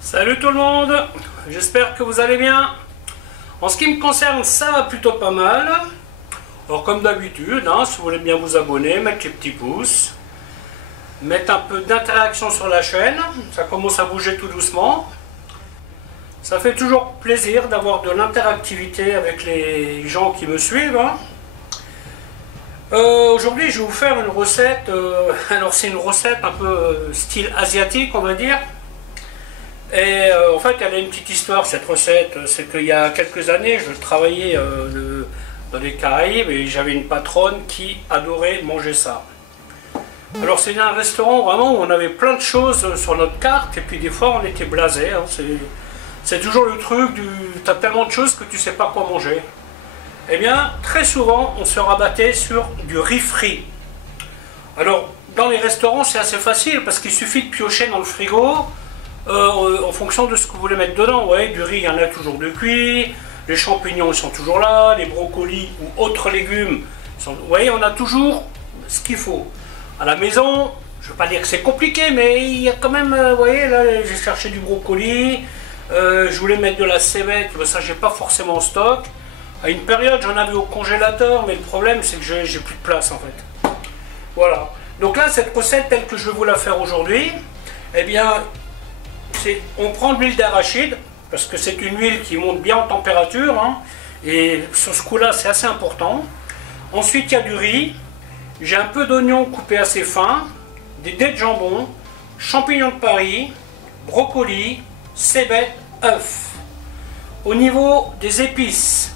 Salut tout le monde, j'espère que vous allez bien. En ce qui me concerne, ça va plutôt pas mal. Alors comme d'habitude, si vous voulez bien vous abonner, mettre les petits pouces, mettre un peu d'interaction sur la chaîne, ça commence à bouger tout doucement. Ça fait toujours plaisir d'avoir de l'interactivité avec les gens qui me suivent. Aujourd'hui je vais vous faire une recette, alors c'est une recette un peu style asiatique on va dire. Et en fait elle a une petite histoire cette recette, c'est qu'il y a quelques années je travaillais dans les Caraïbes et j'avais une patronne qui adorait manger ça. Alors c'est un restaurant vraiment où on avait plein de choses sur notre carte et puis des fois on était blasé, c'est toujours le truc du t'as tellement de choses que tu sais pas quoi manger. Eh bien très souvent on se rabattait sur du riz frit. Alors dans les restaurants c'est assez facile parce qu'il suffit de piocher dans le frigo en fonction de ce que vous voulez mettre dedans. Ouais, du riz il y en a toujours de cuit, les champignons ils sont toujours là, les brocolis ou autres légumes sont... Vous voyez, on a toujours ce qu'il faut. À la maison, je ne veux pas dire que c'est compliqué, mais il y a quand même, vous voyez, là j'ai cherché du brocoli, je voulais mettre de la cébette, ça j'ai pas forcément en stock. À une période j'en avais au congélateur, mais le problème c'est que j'ai plus de place en fait. Voilà. Donc là cette recette telle que je vais vous la faire aujourd'hui, eh bien on prend de l'huile d'arachide, parce que c'est une huile qui monte bien en température, et sur ce coup là c'est assez important. Ensuite il y a du riz, j'ai un peu d'oignon coupé assez fin, des dés de jambon, champignons de Paris, brocoli, cébette, œufs. Au niveau des épices,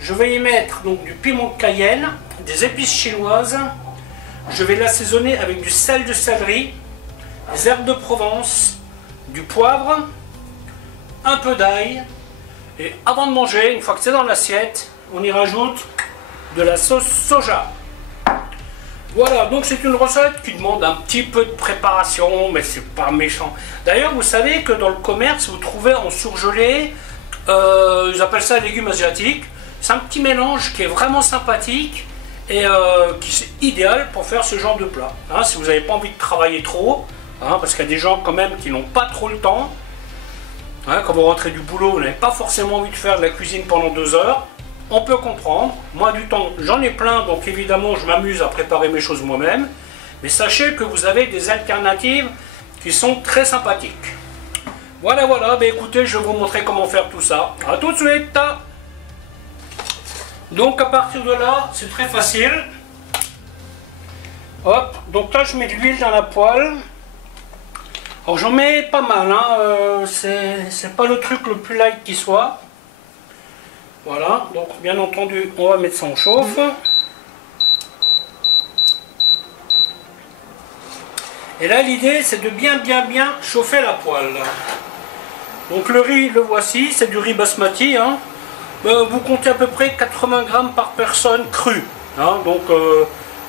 je vais y mettre donc du piment de Cayenne, des épices chinoises, je vais l'assaisonner avec du sel de céleri, des herbes de Provence, du poivre, un peu d'ail, et avant de manger, une fois que c'est dans l'assiette, on y rajoute de la sauce soja. Voilà, donc c'est une recette qui demande un petit peu de préparation, mais c'est pas méchant. D'ailleurs, vous savez que dans le commerce, vous trouvez en surgelé, ils appellent ça légumes asiatiques. C'est un petit mélange qui est vraiment sympathique et qui est idéal pour faire ce genre de plat. Si vous n'avez pas envie de travailler trop, parce qu'il y a des gens quand même qui n'ont pas trop le temps. Quand vous rentrez du boulot, vous n'avez pas forcément envie de faire de la cuisine pendant 2 heures. On peut comprendre. Moi du temps, j'en ai plein, donc évidemment je m'amuse à préparer mes choses moi-même. Mais sachez que vous avez des alternatives qui sont très sympathiques. Voilà, écoutez, je vais vous montrer comment faire tout ça. A tout de suite. Donc à partir de là, c'est très facile. Hop, donc là je mets de l'huile dans la poêle. Alors j'en mets pas mal, c'est pas le truc le plus light qui soit. Voilà, donc bien entendu on va mettre ça en chauffe. Et là l'idée c'est de bien chauffer la poêle. Donc le riz, le voici, c'est du riz basmati. Vous comptez à peu près 80 grammes par personne cru. Donc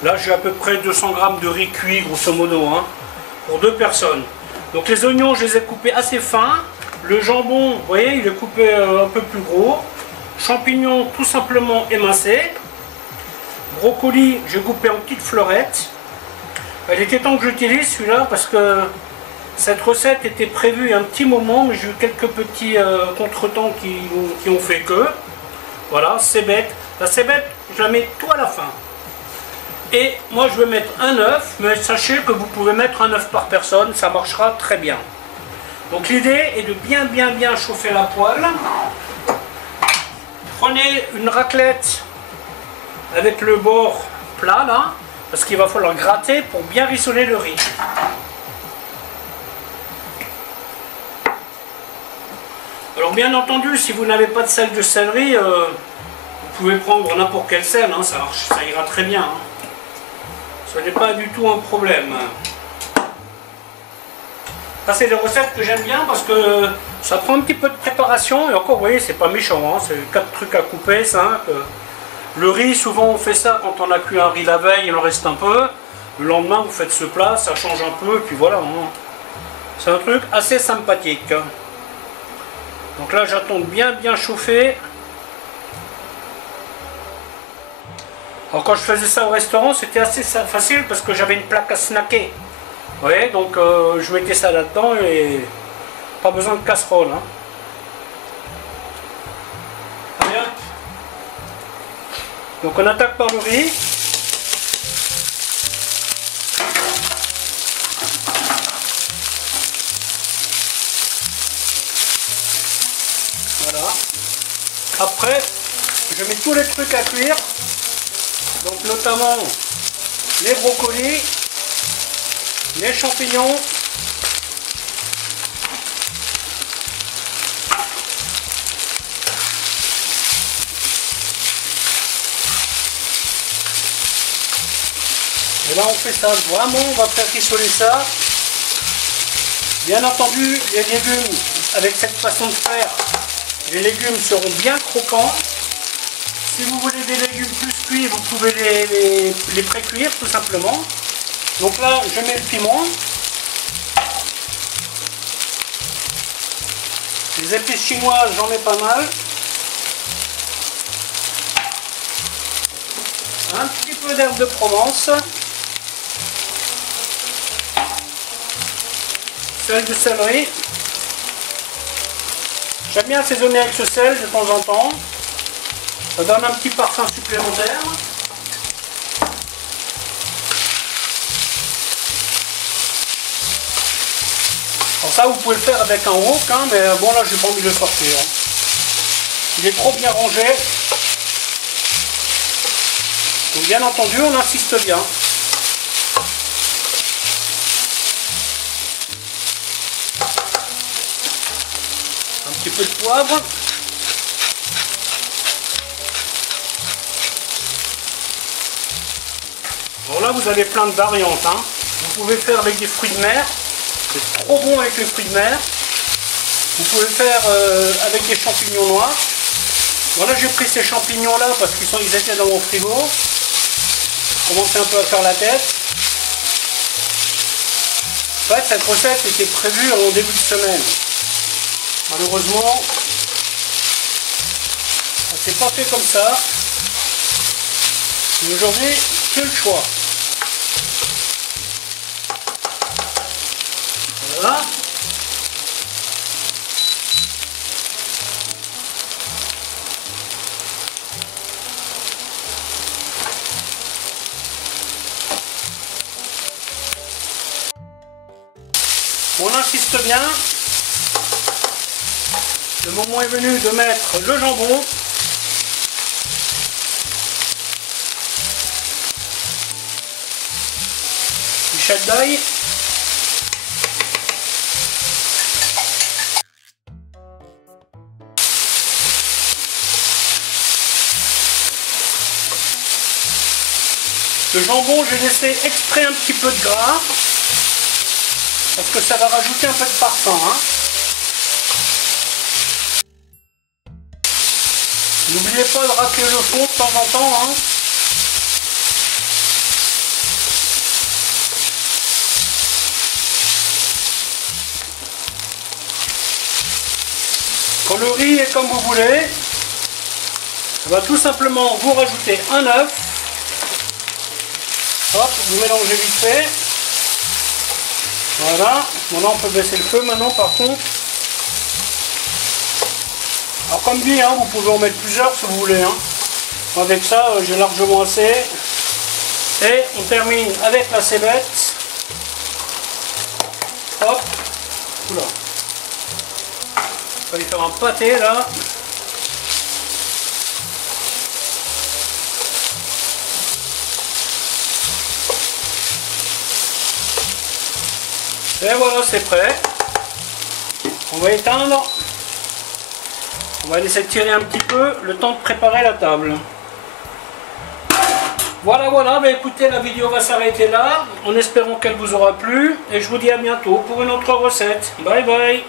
là j'ai à peu près 200 grammes de riz cuit grosso modo, pour 2 personnes. Donc les oignons, je les ai coupés assez fins. Le jambon, vous voyez, il est coupé un peu plus gros. Champignons, tout simplement émincés. Brocoli, j'ai coupé en petites fleurettes. Il était temps que j'utilise celui-là parce que cette recette était prévue il y a un petit moment, mais j'ai eu quelques petits contretemps qui ont fait que. Voilà, cébette. La cébette, je la mets tout à la fin. Et moi je vais mettre un œuf, mais sachez que vous pouvez mettre un œuf par personne, ça marchera très bien. Donc l'idée est de bien chauffer la poêle. Prenez une raclette avec le bord plat là, parce qu'il va falloir gratter pour bien rissoler le riz. Alors bien entendu, si vous n'avez pas de sel de céleri, vous pouvez prendre n'importe quel sel, ça ira très bien. Ce n'est pas du tout un problème. Ça c'est des recettes que j'aime bien parce que ça prend un petit peu de préparation et encore vous voyez c'est pas méchant, c'est 4 trucs à couper, 5. Le riz souvent on fait ça quand on a cuit un riz la veille, il en reste un peu. Le lendemain vous faites ce plat, ça change un peu et puis voilà. C'est un truc assez sympathique. Donc là j'attends de bien chauffer. Alors quand je faisais ça au restaurant, c'était assez facile parce que j'avais une plaque à snacker. Vous voyez, donc je mettais ça là-dedans et Pas besoin de casserole. Hein. Allez, hop. Donc on attaque par le riz. Voilà. Après, je mets tous les trucs à cuire. Donc notamment les brocolis, les champignons, et là on fait ça vraiment, on va faire rissoler ça. Bien entendu, les légumes, avec cette façon de faire, les légumes seront bien croquants. Si vous voulez des légumes plus cuits, vous pouvez les pré-cuire tout simplement. Donc là, je mets le piment. Les épices chinoises, j'en mets pas mal. Un petit peu d'herbe de Provence. Sel de céleri. J'aime bien assaisonner avec ce sel de temps en temps. Ça donne un petit parfum supplémentaire. Alors ça, vous pouvez le faire avec un wok, hein, mais bon là, j'ai pas envie de le sortir. Il est trop bien rangé. Donc bien entendu, on insiste bien. Un petit peu de poivre. Bon là vous avez plein de variantes. Hein. Vous pouvez faire avec des fruits de mer. C'est trop bon avec les fruits de mer. Vous pouvez faire avec des champignons noirs. Bon là j'ai pris ces champignons là parce qu'ils étaient dans mon frigo. Je commençais un peu à faire la tête. En fait cette recette était prévue en début de semaine. Malheureusement, ça s'est pas fait comme ça. Mais aujourd'hui, c'est le choix. Voilà. On insiste bien. Le moment est venu de mettre le jambon. Fichette d'ail. Le jambon, j'ai laissé exprès un petit peu de gras parce que ça va rajouter un peu de parfum. Hein. N'oubliez pas de racler le fond de temps en temps. Hein. Quand le riz est comme vous voulez, on va tout simplement vous rajouter un œuf. Hop, vous mélangez vite fait. Voilà. Bon là on peut baisser le feu maintenant par contre. Alors comme dit, hein, vous pouvez en mettre plusieurs si vous voulez. Hein. Avec ça, j'ai largement assez. Et on termine avec la cébette. Hop. Oula. On va lui faire un pâté là. Et voilà, c'est prêt. On va éteindre. On va laisser tirer un petit peu le temps de préparer la table. Voilà, voilà, bah écoutez, la vidéo va s'arrêter là, en espérant qu'elle vous aura plu. Et je vous dis à bientôt pour une autre recette. Bye bye.